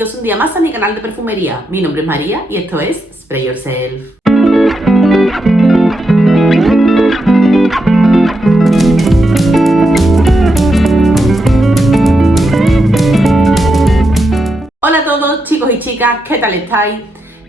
bienvenidos un día más a mi canal de perfumería. Mi nombre es María y esto es Spray Yourself. Hola a todos chicos y chicas, ¿qué tal estáis?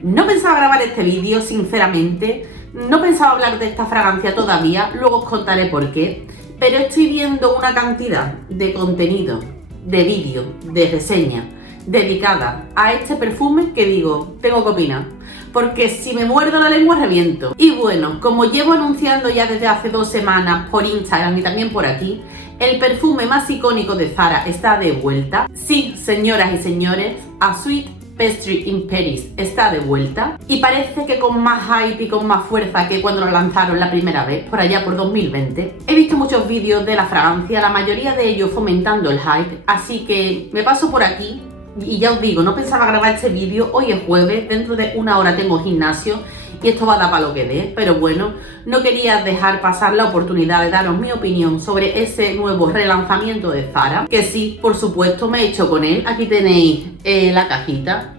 No pensaba grabar este vídeo, sinceramente. No pensaba hablar de esta fragancia todavía, luego os contaré por qué. Pero estoy viendo una cantidad de contenido, de vídeo, de reseña dedicada a este perfume que digo, tengo que opinar, porque si me muerdo la lengua reviento. Y bueno, como llevo anunciando ya desde hace 2 semanas por Instagram y también por aquí, el perfume más icónico de Zara está de vuelta. Sí, señoras y señores, A Sweet Pastry in Paris está de vuelta y parece que con más hype y con más fuerza que cuando lo lanzaron la primera vez, por allá por 2020. He visto muchos vídeos de la fragancia, la mayoría de ellos fomentando el hype, así que me paso por aquí. Y ya os digo, no pensaba grabar este vídeo, hoy es jueves, dentro de 1 hora tengo gimnasio y esto va a dar para lo que dé, pero bueno, no quería dejar pasar la oportunidad de daros mi opinión sobre ese nuevo relanzamiento de Zara, que sí, por supuesto me he hecho con él. Aquí tenéis la cajita.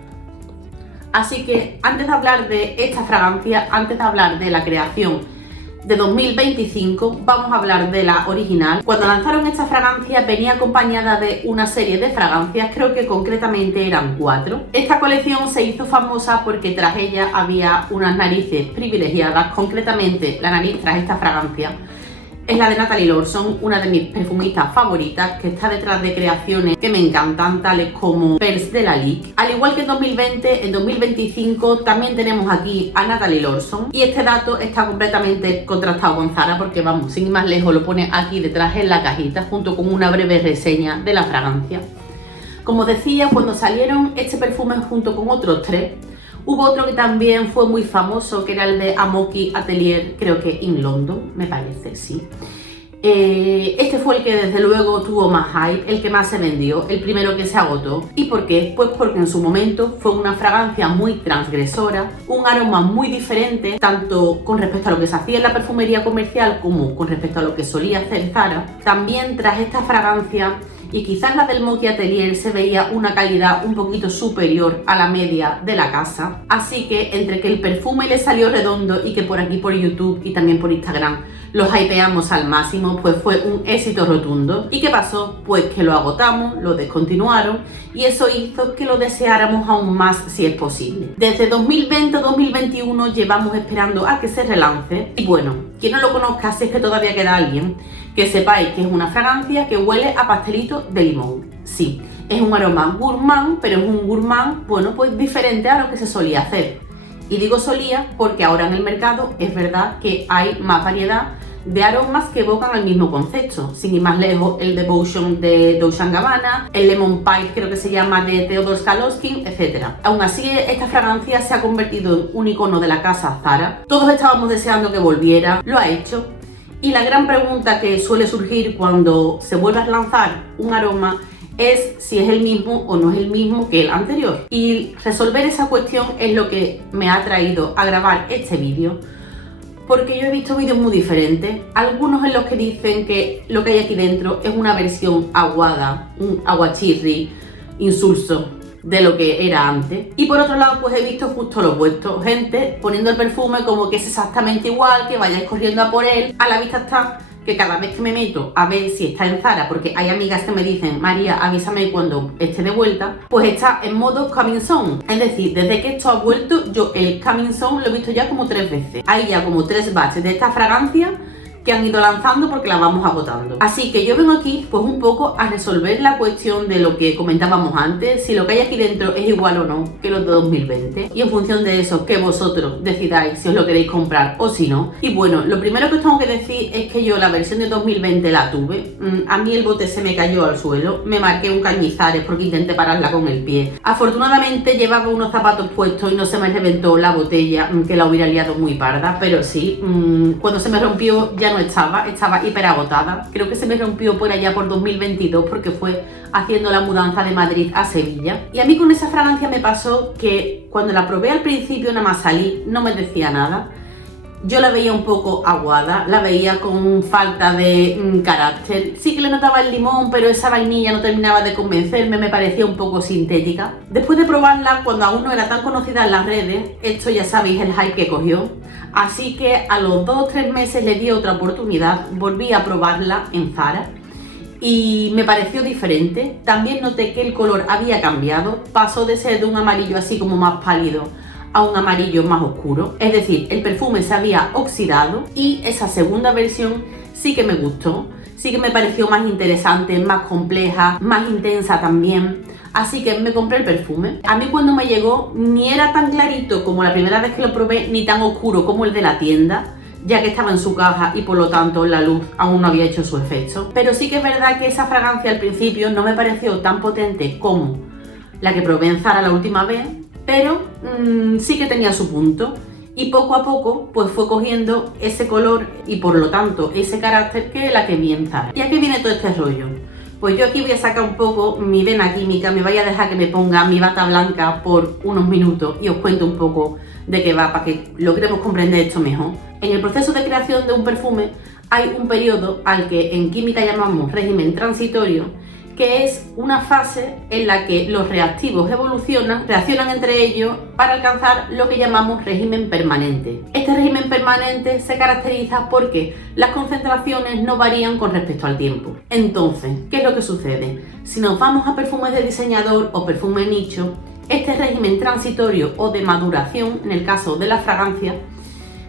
Así que antes de hablar de esta fragancia, antes de hablar de la creación de 2025, vamos a hablar de la original. Cuando lanzaron esta fragancia venía acompañada de una serie de fragancias, creo que concretamente eran 4. Esta colección se hizo famosa porque tras ella había unas narices privilegiadas, concretamente la nariz tras esta fragancia es la de Natalie Lorson, una de mis perfumistas favoritas, que está detrás de creaciones que me encantan, tales como Pearls de Lalique. Al igual que en 2020, en 2025 también tenemos aquí a Natalie Lorson, y este dato está completamente contrastado con Zara porque, vamos, sin ir más lejos, lo pone aquí detrás en la cajita, junto con una breve reseña de la fragancia. Como decía, cuando salieron este perfume junto con otros 3, hubo otro que también fue muy famoso, que era el de Amoki Atelier, creo que in London, me parece, sí. Este fue el que desde luego tuvo más hype, el que más se vendió, el primero que se agotó. ¿Y por qué? Pues porque en su momento fue una fragancia muy transgresora, un aroma muy diferente, tanto con respecto a lo que se hacía en la perfumería comercial como con respecto a lo que solía hacer Zara. También tras esta fragancia, y quizás la del Amoki Atelier, se veía una calidad un poquito superior a la media de la casa. Así que entre que el perfume le salió redondo y que por aquí por YouTube y también por Instagram lo hypeamos al máximo, pues fue un éxito rotundo. ¿Y qué pasó? Pues que lo agotamos, lo descontinuaron y eso hizo que lo deseáramos aún más si es posible. Desde 2020-2021 llevamos esperando a que se relance y bueno, quien no lo conozca, si es que todavía queda alguien, que sepáis que es una fragancia que huele a pastelito de limón. Sí, es un aroma gourmand, pero es un gourmand, bueno, pues diferente a lo que se solía hacer. Y digo solía porque ahora en el mercado es verdad que hay más variedad de aromas que evocan el mismo concepto. Sin ir más lejos, el Devotion de Dolce & Gabbana, el Lemon Pie creo que se llama de Theodore Skalowski, etc. Aún así, esta fragancia se ha convertido en un icono de la casa Zara. Todos estábamos deseando que volviera, lo ha hecho. Y la gran pregunta que suele surgir cuando se vuelve a lanzar un aroma es si es el mismo o no es el mismo que el anterior. Y resolver esa cuestión es lo que me ha traído a grabar este vídeo, porque yo he visto vídeos muy diferentes, algunos en los que dicen que lo que hay aquí dentro es una versión aguada, un aguachirri insulso de lo que era antes. Y por otro lado, pues he visto justo lo opuesto, gente poniendo el perfume como que es exactamente igual, que vayáis corriendo a por él. A la vista está que cada vez que me meto a ver si está en Zara, porque hay amigas que me dicen, María, avísame cuando esté de vuelta, pues está en modo coming soon. Es decir, desde que esto ha vuelto, yo el coming soon lo he visto ya como 3 veces. Hay ya como 3 batches de esta fragancia que han ido lanzando porque la vamos agotando. Así que yo vengo aquí pues un poco a resolver la cuestión de lo que comentábamos antes, si lo que hay aquí dentro es igual o no que los de 2020, y en función de eso que vosotros decidáis si os lo queréis comprar o si no. Y bueno, lo primero que os tengo que decir es que yo la versión de 2020 la tuve, a mí el bote se me cayó al suelo, me marqué un cañizares porque intenté pararla con el pie. Afortunadamente llevaba unos zapatos puestos y no se me reventó la botella, que la hubiera liado muy parda, pero sí, cuando se me rompió ya no estaba hiper agotada. Creo que se me rompió por allá por 2022 porque fue haciendo la mudanza de Madrid a Sevilla. Y a mí con esa fragancia me pasó que cuando la probé al principio nada más salí no me decía nada yo la veía un poco aguada, la veía con falta de carácter. Sí que le notaba el limón, pero esa vainilla no terminaba de convencerme, me parecía un poco sintética. Después de probarla, cuando aún no era tan conocida en las redes, esto ya sabéis el hype que cogió. Así que a los 2 o 3 meses le di otra oportunidad, volví a probarla en Zara y me pareció diferente. También noté que el color había cambiado, pasó de ser de un amarillo así como más pálido a un amarillo más oscuro, es decir, el perfume se había oxidado y esa segunda versión sí que me gustó, sí que me pareció más interesante, más compleja, más intensa también, así que me compré el perfume. A mí cuando me llegó ni era tan clarito como la primera vez que lo probé, ni tan oscuro como el de la tienda, ya que estaba en su caja y por lo tanto la luz aún no había hecho su efecto, pero sí que es verdad que esa fragancia al principio no me pareció tan potente como la que probé en Zara la última vez, pero sí que tenía su punto y poco a poco pues fue cogiendo ese color y por lo tanto ese carácter que la que vi en Zara. ¿Y a qué viene todo este rollo? Pues yo aquí voy a sacar un poco mi vena química, me voy a dejar que me ponga mi bata blanca por unos minutos y os cuento un poco de qué va para que logremos comprender esto mejor. En el proceso de creación de un perfume hay un periodo al que en química llamamos régimen transitorio, que es una fase en la que los reactivos reaccionan entre ellos para alcanzar lo que llamamos régimen permanente. Este régimen permanente se caracteriza porque las concentraciones no varían con respecto al tiempo. Entonces, ¿qué es lo que sucede? Si nos vamos a perfumes de diseñador o perfume nicho, este régimen transitorio o de maduración, en el caso de la fragancia,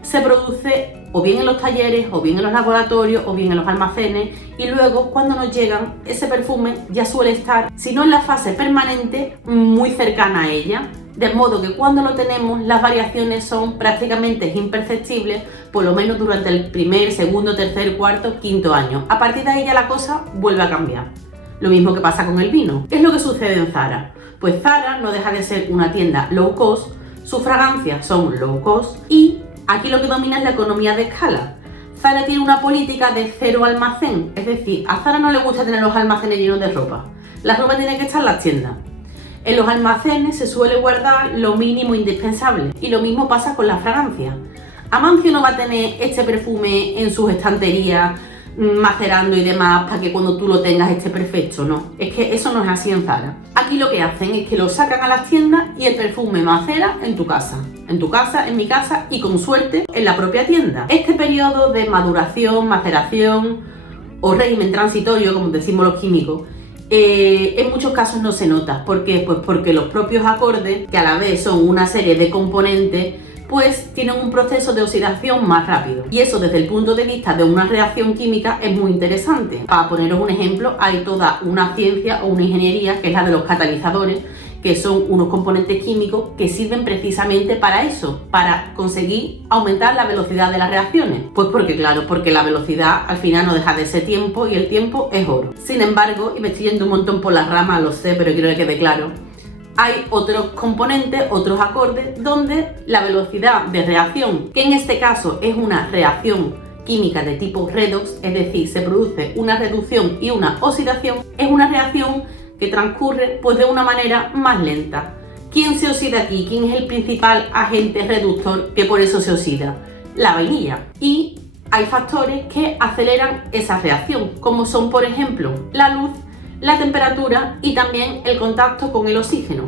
se produce o bien en los talleres, o bien en los laboratorios, o bien en los almacenes, y luego cuando nos llegan, ese perfume ya suele estar, si no en la fase permanente, muy cercana a ella, de modo que cuando lo tenemos las variaciones son prácticamente imperceptibles, por lo menos durante el primer, segundo, tercer, cuarto, quinto año. A partir de ahí ya la cosa vuelve a cambiar. Lo mismo que pasa con el vino. ¿Qué es lo que sucede en Zara? Pues Zara no deja de ser una tienda low cost, sus fragancias son low cost y aquí lo que domina es la economía de escala. Zara tiene una política de cero almacén, es decir, a Zara no le gusta tener los almacenes llenos de ropa. La ropa tiene que estar en las tiendas. En los almacenes se suele guardar lo mínimo indispensable y lo mismo pasa con la fragancia. Amancio no va a tener este perfume en sus estanterías macerando y demás para que cuando tú lo tengas esté perfecto, no. Es que eso no es así en Zara. Aquí lo que hacen es que lo sacan a las tiendas y el perfume macera en tu casa. En tu casa, en mi casa y con suerte en la propia tienda. Este periodo de maduración, maceración o régimen transitorio, como decimos los químicos, en muchos casos no se nota. ¿Por qué? Pues porque los propios acordes, que a la vez son una serie de componentes, pues tienen un proceso de oxidación más rápido. Y eso desde el punto de vista de una reacción química es muy interesante. Para poneros un ejemplo, hay toda una ciencia o una ingeniería que es la de los catalizadores, que son unos componentes químicos que sirven precisamente para eso, para conseguir aumentar la velocidad de las reacciones. Pues porque claro, porque la velocidad al final no deja de ser tiempo y el tiempo es oro. Sin embargo, y me estoy yendo un montón por las ramas, lo sé, pero quiero que quede claro, hay otros componentes, otros acordes, donde la velocidad de reacción, que en este caso es una reacción química de tipo redox, es decir, se produce una reducción y una oxidación, es una reacción que transcurre pues de una manera más lenta. ¿Quién se oxida aquí? ¿Quién es el principal agente reductor que por eso se oxida? La vainilla. Y hay factores que aceleran esa reacción, como son por ejemplo la luz, la temperatura y también el contacto con el oxígeno.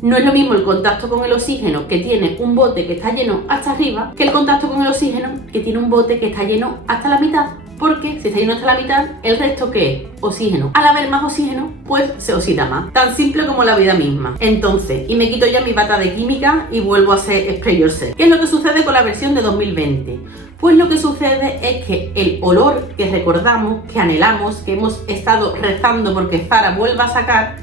No es lo mismo el contacto con el oxígeno que tiene un bote que está lleno hasta arriba que el contacto con el oxígeno que tiene un bote que está lleno hasta la mitad. Porque si está lleno hasta la mitad, el resto ¿qué es? Oxígeno. Al haber más oxígeno, pues se oxida más. Tan simple como la vida misma. Entonces, y me quito ya mi bata de química y vuelvo a ser Spray Yourself. ¿Qué es lo que sucede con la versión de 2020? Pues lo que sucede es que el olor que recordamos, que anhelamos, que hemos estado rezando porque Zara vuelva a sacar,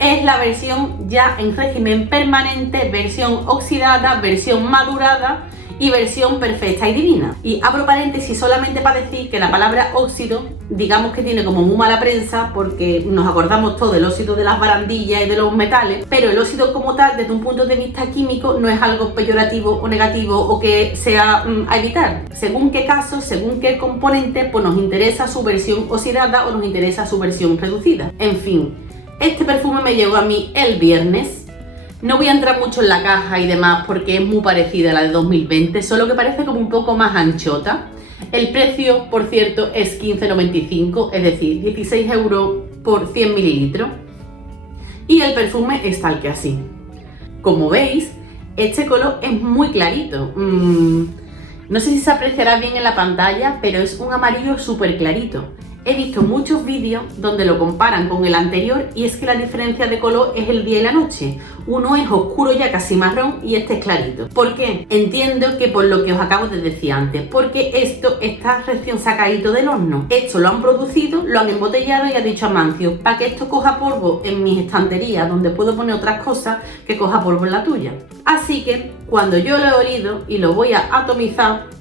es la versión ya en régimen permanente, versión oxidada, versión madurada y versión perfecta y divina. Y abro paréntesis solamente para decir que la palabra óxido, digamos que tiene como muy mala prensa porque nos acordamos todo del óxido de las barandillas y de los metales, pero el óxido como tal, desde un punto de vista químico, no es algo peyorativo o negativo o que sea a evitar. Según qué caso, según qué componente, pues nos interesa su versión oxidada o nos interesa su versión reducida. En fin, este perfume me llegó a mí el viernes. No voy a entrar mucho en la caja y demás porque es muy parecida a la de 2020, solo que parece como un poco más anchota. El precio, por cierto, es 15,95, es decir, 16 euros por 100 mililitros. Y el perfume es tal que así. Como veis, este color es muy clarito. No sé si se apreciará bien en la pantalla, pero es un amarillo súper clarito. He visto muchos vídeos donde lo comparan con el anterior y es que la diferencia de color es el día y la noche. Uno es oscuro ya casi marrón y este es clarito. ¿Por qué? Entiendo que por lo que os acabo de decir antes, porque esto está recién sacadito del horno. Esto lo han producido, lo han embotellado y ha dicho Amancio, para que esto coja polvo en mis estanterías donde puedo poner otras cosas, que coja polvo en la tuya. Así que cuando yo lo he olido y lo voy a atomizar,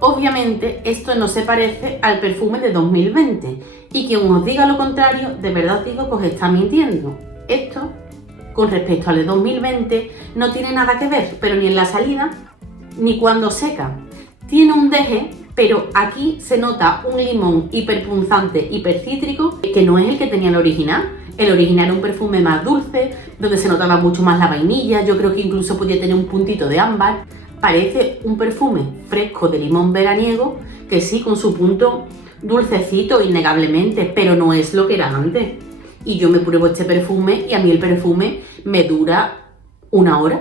obviamente esto no se parece al perfume de 2020 y quien os diga lo contrario, de verdad digo que os está mintiendo. Esto, con respecto al de 2020, no tiene nada que ver, pero ni en la salida ni cuando seca. Tiene un deje, pero aquí se nota un limón hiperpunzante, hipercítrico, que no es el que tenía el original. El original era un perfume más dulce, donde se notaba mucho más la vainilla, yo creo que incluso podía tener un puntito de ámbar. Parece un perfume fresco de limón veraniego, que sí, con su punto dulcecito, innegablemente, pero no es lo que era antes. Y yo me pruebo este perfume y a mí el perfume me dura 1 hora.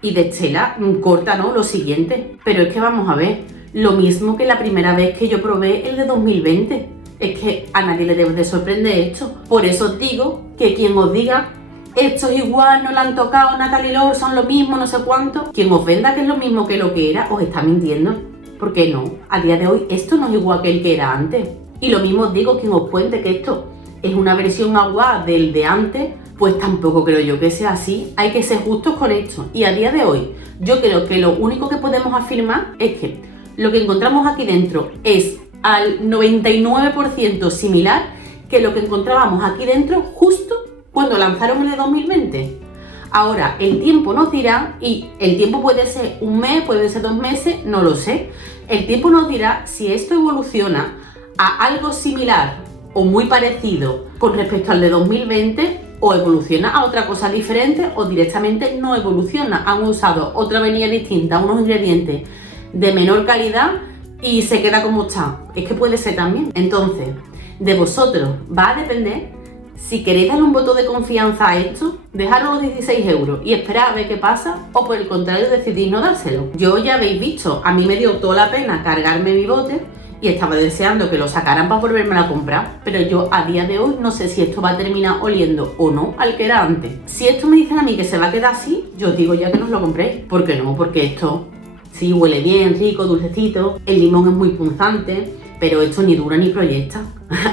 Y de Estela corta, ¿no? Lo siguiente. Pero es que vamos a ver, lo mismo que la primera vez que yo probé el de 2020. Es que a nadie le debe de sorprender esto. Por eso os digo que quien os diga esto es igual, no lo han tocado, Natalie Lor, son lo mismo, no sé cuánto. Quien os venda que es lo mismo que lo que era, os está mintiendo. Porque no, a día de hoy esto no es igual que el que era antes. Y lo mismo os digo, quien os cuente que esto es una versión agua del de antes, pues tampoco creo yo que sea así. Hay que ser justos con esto. Y a día de hoy, yo creo que lo único que podemos afirmar es que lo que encontramos aquí dentro es al 99% similar que lo que encontrábamos aquí dentro justo cuando lanzaron el de 2020. Ahora, el tiempo nos dirá, y el tiempo puede ser 1 mes, puede ser 2 meses, no lo sé. El tiempo nos dirá si esto evoluciona a algo similar o muy parecido con respecto al de 2020, o evoluciona a otra cosa diferente, o directamente no evoluciona. Han usado otra vainilla distinta, unos ingredientes de menor calidad y se queda como está. Es que puede ser también. Entonces, de vosotros va a depender. Si queréis darle un voto de confianza a esto, dejaros los 16 euros y esperar a ver qué pasa, o por el contrario decidís no dárselo. Yo ya habéis visto, a mí me dio toda la pena cargarme mi bote y estaba deseando que lo sacaran para volverme a comprar, pero yo a día de hoy no sé si esto va a terminar oliendo o no al que era antes. Si esto me dicen a mí que se va a quedar así, yo os digo ya que no os lo compréis. ¿Por qué no? Porque esto sí huele bien, rico, dulcecito, el limón es muy punzante, pero esto ni dura ni proyecta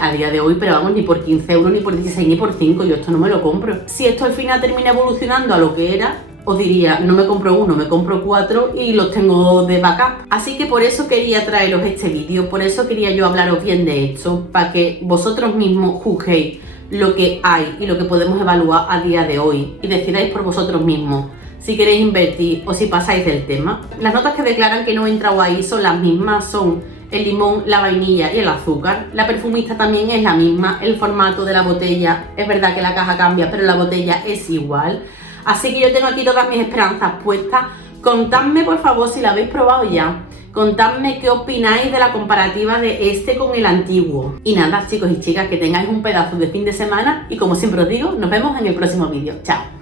a día de hoy, pero vamos, ni por 15 euros, ni por 16, ni por 5, yo esto no me lo compro. Si esto al final termina evolucionando a lo que era, os diría, no me compro 1, me compro 4 y los tengo de backup. Así que por eso quería traeros este vídeo, por eso quería yo hablaros bien de esto, para que vosotros mismos juzguéis lo que hay y lo que podemos evaluar a día de hoy y decidáis por vosotros mismos si queréis invertir o si pasáis del tema. Las notas que declaran que no he entrado ahí son las mismas, son el limón, la vainilla y el azúcar. La perfumista también es la misma, el formato de la botella, es verdad que la caja cambia, pero la botella es igual. Así que yo tengo aquí todas mis esperanzas puestas. Contadme por favor si la habéis probado ya. Contadme qué opináis de la comparativa de este con el antiguo. Y nada, chicos y chicas, que tengáis un pedazo de fin de semana y como siempre os digo, nos vemos en el próximo vídeo. Chao.